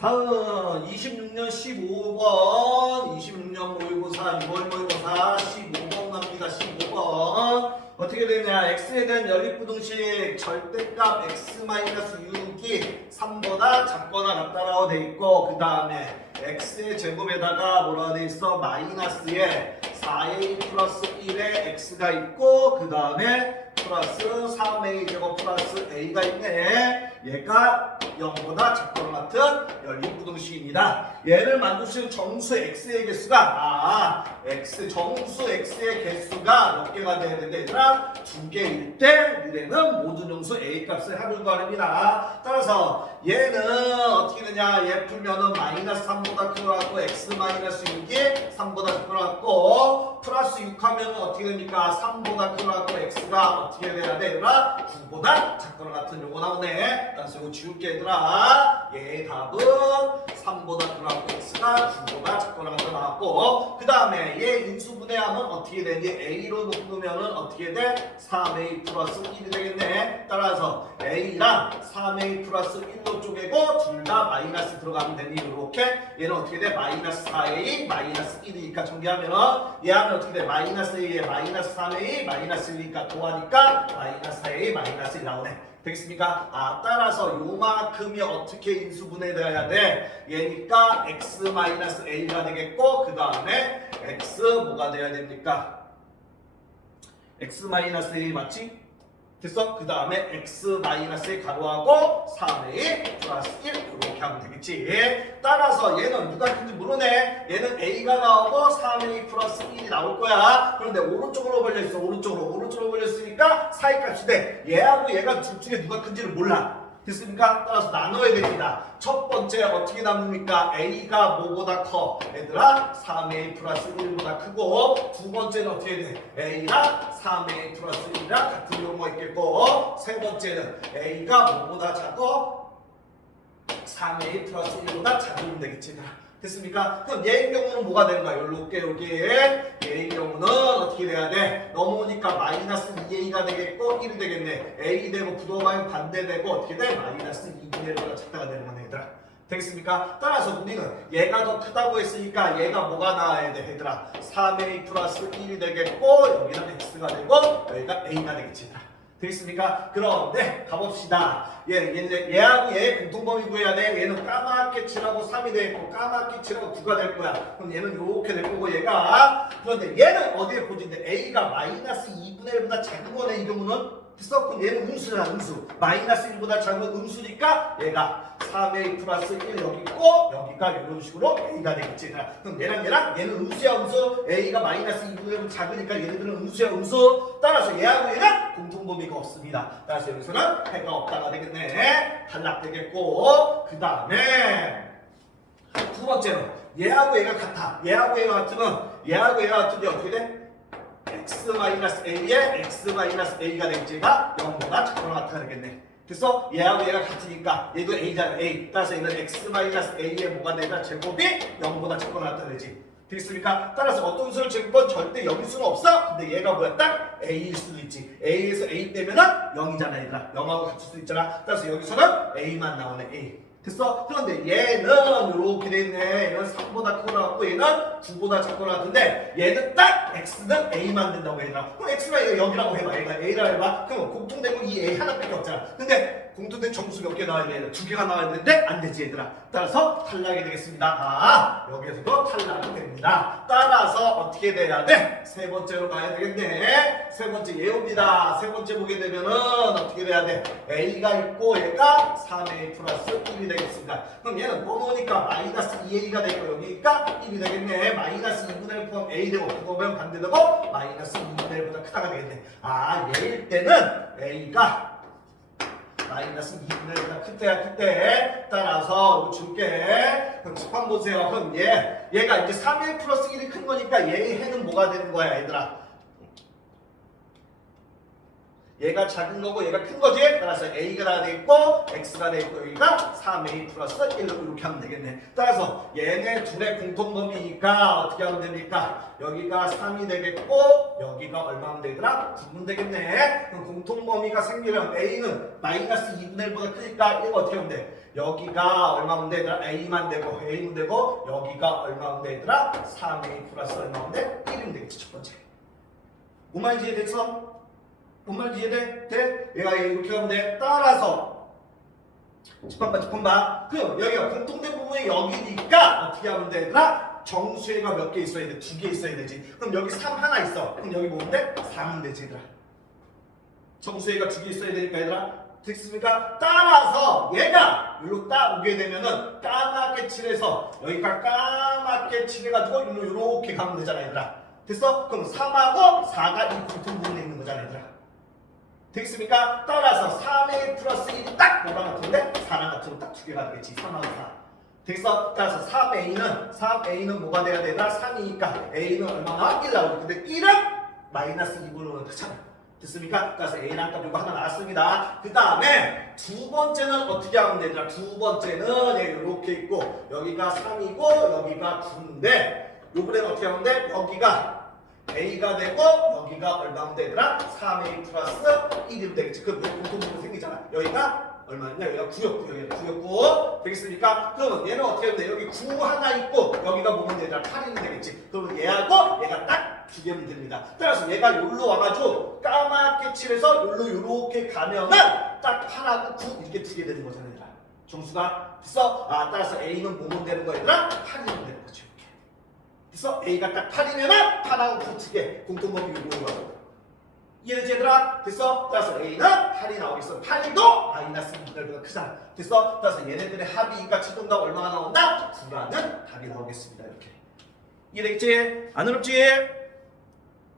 다음 26년 15번 26년 모의고사 6월 모의고사 15번 갑니다. 15번 어떻게 되냐. x에 대한 연립부등식 절대값 x-6이 3보다 작거나 같다라고 돼 있고 그 다음에 x의 제곱에다가 뭐라고 돼 있어? 마이너스에 4a 플러스 1에 x가 있고 그 다음에 플러스 3a 제곱 플러스 a가 있네. 얘가 0보다 작거나 같은 연립부등식입니다. 얘를 만들 수 있는 정수 x의 개수가 정수 x의 개수가 몇 개가 돼야 되는데 얘들아 2개일 때 미래는 모든 정수 a 값을 합을 구하랍니다. 따라서 얘는 어떻게 되냐. 얘 풀면은 마이너스 3보다 큰 거 같고 x 마이너스 6이 3보다 큰 거 같고 플러스 6 하면 어떻게 됩니까? 3보다 큰 거 같고 x가 어떻게 돼야 돼? 얘들아 9보다 작거나 같은 요거 나오네. 따라서 이거 지울게 얘들아. 얘 답은 3보다 큰 거 같고 x가 9보다 작거나 같은 거 나왔고 그 다음에 얘 인수분해하면 어떻게 되니? a로 묶으면은 어떻게 돼? 3a 플러스 1이 되겠네. 따라서 a랑 3a 플러스 1로 쪼개고 둘 다 마이너스 들어가면 되니 이렇게 얘는 어떻게 돼? 마이너스 4a 마이너스 1이니까 정리하면 얘 하면 어떻게 돼? 마이너스 a에 마이너스 3a 마이너스 1이니까 더하니까 마이너스 4a 마이너스 1 나오네. 되겠습니까? 따라서 요만큼이 어떻게 인수분해돼야 돼? 얘니까 x-a가 되겠고 그 다음에 x 뭐가 돼야 됩니까? x-a 맞지? 됐어? 그 다음에 x-의 가로하고 3a 플러스 1 이렇게 하면 되겠지. 따라서 얘는 누가 큰지 모르네. 얘는 a가 나오고 3a 플러스 1이 나올 거야. 그런데 오른쪽으로 벌려있어. 오른쪽으로 벌렸으니까 사이값이 돼. 얘하고 얘가 둘 중에 누가 큰지를 몰라. 됐습니까? 따라서 나눠야 됩니다. 첫 번째 어떻게 나눕니까? a가 뭐보다 커? 얘들아 3a 플러스 1보다 크고 두 번째는 어떻게 돼? a랑 3a 플러스 1이랑 같은 경우가 있겠고 세 번째는 a가 뭐보다 작고 3a 플러스 1보다 작으면 되겠지. 됐습니까? 그럼 얘의 경우는 뭐가 되는 거야? 요렇게 얘의 경우는 어떻게 돼야 돼? 넘어오니까 마이너스 2a가 되겠고 1이 되겠네. a 되고 부동하면 반대되고 어떻게 돼? 마이너스 2분의 1보다 작다가 되는 거네 얘들아. 되겠습니까? 따라서 우리는 얘가 더 크다고 했으니까 얘가 뭐가 나와야 돼 얘들아? 3a 플러스 1이 되겠고 여기는 x가 되고 여기가 a가 되겠지 얘들아. 되겠습니까? 그런데 가봅시다. 얘하고 얘의 공통범위 구해야 돼. 얘는 까맣게 칠하고 3이 되겠고 까맣게 칠하고 9가 될 거야. 그럼 얘는 이렇게 될 거고 얘가 그런데 얘는 어디에 포진돼? a가 마이너스 2분의 1보다 작은 거네 이 경우는. 됐어? 그럼 얘는 음수잖아 음수. 마이너스 1보다 작은 음수니까 얘가 3a 플러스 1 여기 있고 여기가 이런 식으로 a가 되겠지. 그럼 얘랑 얘는 음수야 음수. a가 마이너스 2분의 1보다 작으니까 얘네들은 음수야 음수. 따라서 얘하고 얘는 공통범위가 없습니다. 따라서 여기서는 해가 없다가 되겠네. 탈락되겠고 그 다음에 두 번째는 얘하고 얘가 같아. 얘하고 얘가 같으면 어떻게 돼? x-a에 x-a가 되겠지가 0보다 작거나 같아야 되겠네. 됐어? 얘하고 얘가 같으니까 얘도 a잖아 a. 따라서 얘는 x-a의 뭐가 되냐? 제곱이 0보다 작거나 같아야 되지. 되겠습니까? 따라서 어떤 수를 제곱은 절대 0일 수는 없어. 근데 얘가 뭐야? 딱 a일 수도 있지. a에서 a 빼면은 0이잖아 얘들아. 0하고 같을 수도 있잖아. 따라서 여기서는 a만 나오네 a. 됐어? 그런데 얘는 이렇게 돼 있네. 얘는 3보다 크거나 같고 얘는 9보다 작거나 같은데 얘는 딱 x는 a만 된다고 얘들아. 그럼 x가 얘가 0이라고 해봐. 얘가 a라고 해봐. 그럼 공통되고 이 a 하나밖에 없잖아. 근데 공통된 정수 몇 개 나와야 돼? 2개가 나와야 되는데 안 되지 얘들아. 따라서 탈락이 되겠습니다. 여기에서도 탈락이 됩니다. 따라서 어떻게 돼야 돼? 세 번째로 가야 되겠네. 세 번째 예옵니다. 세 번째 보게 되면은 어떻게 돼야 돼? a가 있고 얘가 3a 플러스 1이 되겠습니다. 그럼 얘는 넘어오니까 마이너스 2a가 되고 여기니까 1이 되겠네. 마이너스 2분의 1 포함 a 되고 그거면 반대되고 마이너스 2분의 1보다 크다가 되겠네. 얘일 때는 a가 마이너스 2분의 1보다 크대. 따라서 이거 줄게. 그럼 습관 보세요. 그럼 얘가 이제 3a 플러스 1이 큰 거니까 얘의 해는 뭐가 되는 거야 얘들아? 얘가 작은 거고 얘가 큰 거지? 따라서 a가 되겠고 x가 되겠고 여기가 3a 플러스 1로 이렇게 하면 되겠네. 따라서 얘네 둘의 공통범위니까 어떻게 하면 됩니까? 여기가 3이 되겠고 여기가 얼마면 되더라? 9면 되겠네. 그럼 공통범위가 생기면 a는 마이너스 2분의 1보다 크니까 얘가 어떻게 하면 돼? 여기가 얼마면 돼 얘들아? A만 되고 A면 되고 여기가 얼마면 돼 얘들아? 3A 플러스 얼마면 돼? 1이면 되겠지 첫 번째. 뭔 말인지 이해됐어? 뭔 말인지 이해돼? 돼? 얘가 이렇게 하면 돼. 따라서 집합봐. 그럼 여기가 공통된 부분이 여기니까 어떻게 하면 돼 얘들아? 정수회가 몇 개 있어야 돼? 2개 있어야 되지. 그럼 여기 3 하나 있어. 그럼 여기 뭐면 돼? 3은 되지 얘들아. 정수회가 2개 있어야 되니까 얘들아. 됐습니까? 따라서 얘가 여기로 딱 오게 되면은 까맣게 칠해서 여기가 까맣게 칠해가지고 이렇게 가면 되잖아 얘들아. 됐어? 그럼 3하고 4가 이 공통 부분에 있는 거잖아 얘들아. 되겠습니까? 따라서 3A 플러스 1이 딱 뭐랑 같은데 4랑 같으면 딱 2개가 되겠지. 3하고 4. 되겠어? 따라서 3A는 뭐가 돼야 되나? 3이니까 A는 얼마나? 1 나오지. 근데 1은 마이너스 2분으로 되잖아. 됐습니까? 따라서 A랑 값 이거 하나 나왔습니다. 그 다음에 두 번째는 어떻게 하면 되더라? 두 번째는 이렇게 있고 여기가 3이고 여기가 9인데 요번에는 어떻게 하면 돼? 여기가 A가 되고 여기가 얼마면 되더라? 3A 플러스 1이면 되겠지. 그 공통부분 생기잖아. 여기가 얼마냐? 여기가 9였고 여기가 9였고 되겠습니까? 그러면 얘는 어떻게 하면 돼? 여기 9 하나 있고 여기가 뭐면 되더라? 8이면 되겠지. 그러면 얘하고 얘가 딱 2개면 됩니다. 따라서 얘가 여기로 와가지고 까맣게 칠해서 여기로 이렇게 가면은 딱 8하고 9 이렇게 2개 되는 거잖아 얘들아. 정수가 됐어? 따라서 A는 뭐면 되는 거야 얘들아? 8이면 되는 거지 이렇게. 됐어? A가 딱 8이면은 8하고 9 2개 공통범위 이거고 이해되지 얘들아? 됐어? 따라서 A는 8이 나오겠어. 8이도 마이너스 2보다 크잖아. 됐어? 따라서 얘네들의 합이니까 최종답 얼마가 나온다? 9라는 답이 나오겠습니다. 이렇게 이해되겠지? 안 어렵지?